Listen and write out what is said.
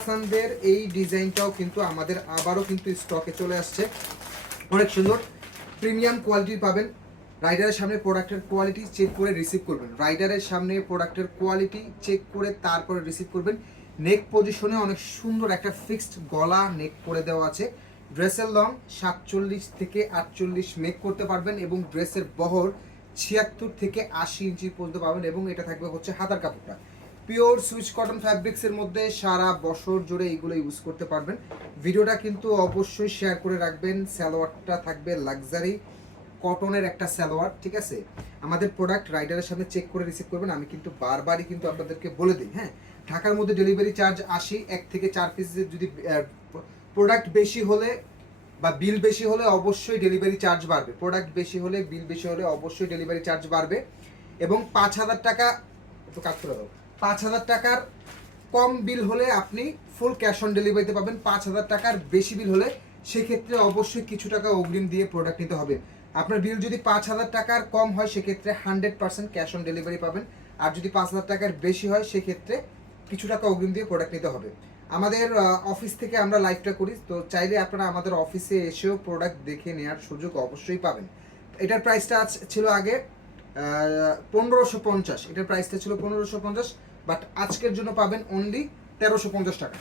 হাসানদের এই ডিজাইনটাও কিন্তু আমাদের আবারও কিন্তু স্টকে চলে আসছে। অনেক সুন্দর প্রিমিয়াম কোয়ালিটি পাবেন। রাইডারের সামনে প্রোডাক্টের কোয়ালিটি চেক করে রিসিভ করবেন। রাইডারের সামনে প্রোডাক্টের কোয়ালিটি চেক করে তারপরে রিসিভ করবেন। নেক পজিশনে অনেক সুন্দর একটা ফিক্সড গলা নেক করে দেওয়া আছে। ড্রেসের লং 47 থেকে 48 মেক করতে পারবেন এবং ড্রেসের বহর 76 থেকে 80 ইঞ্চি পর্যন্ত পাবেন এবং এটা থাকবে হচ্ছে হাতার কাপড়টা পিওর সুইচ কটন ফ্যাব্রিক্সের মধ্যে। সারা বছর জুড়ে এইগুলো ইউজ করতে পারবেন। ভিডিওটা কিন্তু অবশ্যই শেয়ার করে রাখবেন। সালোয়ারটা থাকবে লাক্সারি কটনের একটা সালোয়ার, ঠিক আছে। আমাদের প্রোডাক্ট রাইডারের সামনে চেক করে রিসিভ করবেন। আমি কিন্তু বারবারই কিন্তু আপনাদেরকে বলে দিই, হ্যাঁ, ঢাকার মধ্যে ডেলিভারি চার্জ 80। 1 থেকে 4 পিসের যদি প্রোডাক্ট বেশি হলে বা বিল বেশি হলে অবশ্যই ডেলিভারি চার্জ বাড়বে। প্রোডাক্ট বেশি হলে বিল বেশি হলে অবশ্যই ডেলিভারি চার্জ বাড়বে। এবং 5,000 টাকা একটু কাজ করে দাও, 5,000 টাকার কম বিল হলে আপনি ফুল ক্যাশ অন ডেলিভারিতে পাবেন। 5,000 টাকার বেশি বিল হলে সেক্ষেত্রে অবশ্যই কিছু টাকা অগ্রিম দিয়ে প্রোডাক্ট নিতে হবে। আপনার বিল যদি 5,000 টাকার কম হয় সেক্ষেত্রে 100% ক্যাশ অন ডেলিভারি পাবেন। আর যদি 5,000 টাকার বেশি হয় সেক্ষেত্রে কিছু টাকা অগ্রিম দিয়ে প্রোডাক্ট নিতে হবে। আমাদের অফিস থেকে আমরা লাইভটা করি, তো চাইলে আপনারা আমাদের অফিসে এসেও প্রোডাক্ট দেখে নেওয়ার সুযোগ অবশ্যই পাবেন। এটার প্রাইসটা ছিল আগে 1550, এটার প্রাইসটা ছিল 1550, বাট আজকের জন্য পাবেন অনলি 1350 টাকা।